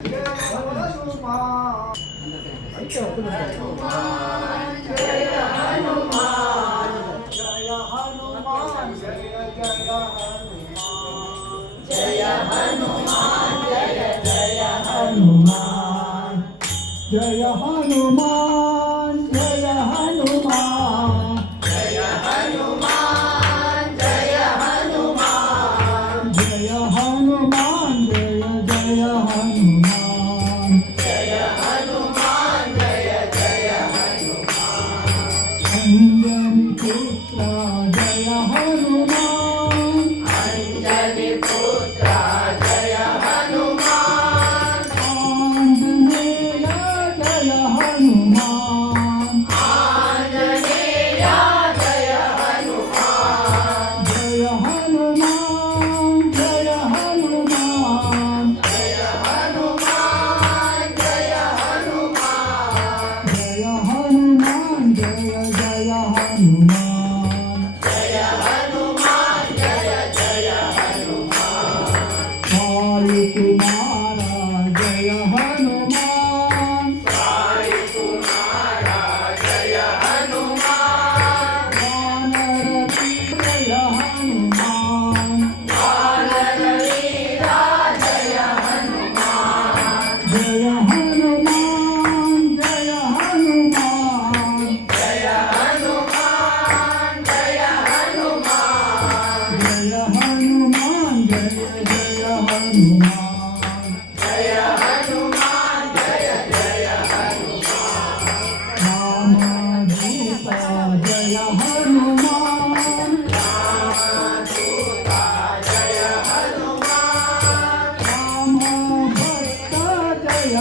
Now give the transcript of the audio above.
जय हनुमान जय हनुमान जय हनुमान जय हनुमान जय हनुमान जय जय हनुमान जय हनुमान जय जय हनुमान अंजनी पुत्र जय हनुमान अंजनी पुत्र जय हनुमान आंजनेय जय हनुमान आंजनेय जय हनुमान जय हनुमान जय हनुमान जय हनुमान जय हनुमान जय हनुमान जय जय हनुमान जय हनुमान जय जय हनुमान वायु कुमारा जय हनुमान साई कुमारा जय हनुमान वानर जय हनुमान वानर वीरा जय हनुमान जय हनुमान जय हनुमान जय हनुमान जय हनुमान जय हनुमान जय जय हनुमान जय हनुमान जय जय हनुमान रामदूत जय हनुमान रामदूता जय हनुमान राम भक्त जय